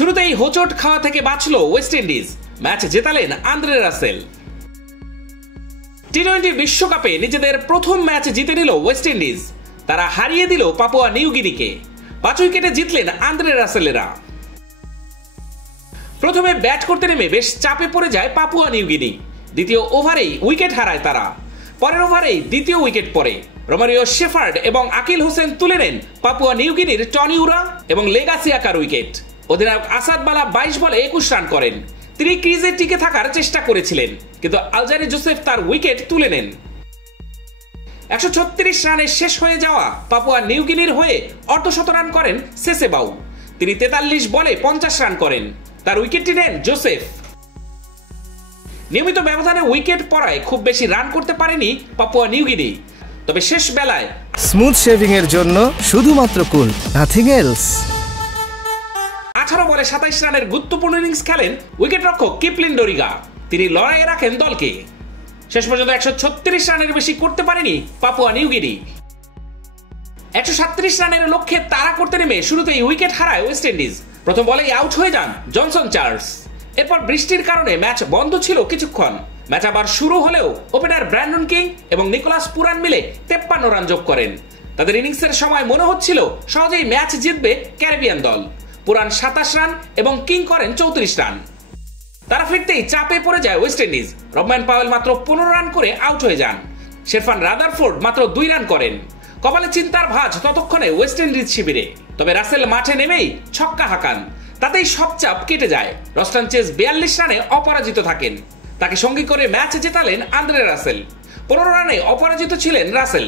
শুরুতেই হোঁচট খাওয়া থেকে বাঁচল ওয়েস্ট ইন্ডিজ, ম্যাচ জেতালেন আন্দ্রে রাসেল। টি-20 বিশ্বকাপে নিজেদের প্রথম ম্যাচ জিতে নিল ওয়েস্ট ইন্ডিজ। তারা হারিয়ে দিল পাপুয়া নিউগিনিকে। 5 উইকেটে জিতলেন আন্দ্রে রাসেলেরা। প্রথমে ব্যাট করতে নেমে বেশ চাপে পড়ে যায় পাপুয়া নিউগিনি। দ্বিতীয় ওভারেই উইকেট হারায় তারা। পরের ওভারেই দ্বিতীয় উইকেট পড়ে। রোমারিও শেফার্ড এবং আকিল হোসেন তুলে নেন পাপুয়া নিউগিনির টনি উরা এবং লেগাসি আকার উইকেট। অধিনায়ক আসাদ বালা 22 বলে 21 রান করেন। তিনি ক্রিজে টিকে থাকার চেষ্টা করেছিলেন, কিন্তু আলজারি জোসেফ তার উইকেট তুলে নেন। 136 রানে শেষ হয়ে যাওয়া পাপুয়া নিউগিনির হয়ে অর্ধশত রান করেন সেসেবাউ। তিনি 43 বলে 50 রান করেন। তার উইকেটটি নেন জোসেফ। নিয়মিত ব্যবধানে উইকেট পড়ায় খুব বেশি রান করতে পারেনি পাপুয়া নিউগিনি। তবে শেষ বেলায় স্মুথ শেভিং এর জন্য শুধুমাত্র কুল, নাথিং এলস। 18 বলে 27 রানের গুরুত্বপূর্ণ ইনিংস খেলেন উইকেট রক্ষক কিপলিন ডরিগা। তিনি লড়াইয়ে রাখেন দলকে। শেষ পর্যন্ত 136 রানের বেশি করতে পারেনি পাপুয়া নিউগিনি। 137 রানের লক্ষ্যে তাড়া করতে নেমে শুরুতেই উইকেট হারায় ওয়েস্ট ইন্ডিজ। প্রথম বলেই আউট হয়ে যান জনসন চার্লস। এরপর বৃষ্টির কারণে ম্যাচ বন্ধ ছিল কিছুক্ষণ। ম্যাচ আবার শুরু হলেও ওপেনার ব্র্যান্ডন কিং এবং নিকোলাস পুরান মিলে 53 রান যোগ করেন। তাদের ইনিংসের সময় মনে হচ্ছিল সহজেই ম্যাচ জিতবে ক্যারিবিয়ান দল। পুরান 27 রান এবং কিং করেন 34 রান। তারা ফিরতেই চাপে পড়ে যায় ওয়েস্ট ইন্ডিজ। রবম্যান পাওয়েল মাত্র 15 রান করে আউট হয়ে যান। শেরফান রাদারফোর্ড মাত্র 2 রান করেন। কপালে চিন্তার ভাঁজ ততক্ষণে ওয়েস্ট ইন্ডিজ শিবিরে। তবে রাসেল মাঠে নেমেই ছক্কা হাঁকান। তাতেই সব চাপ কেটে যায়। রস্টান চেজ 42 রানে অপরাজিত থাকেন। তাকে সঙ্গী করে ম্যাচ জেতালেন আন্দ্রে রাসেল। 15 রানে অপরাজিত ছিলেন রাসেল।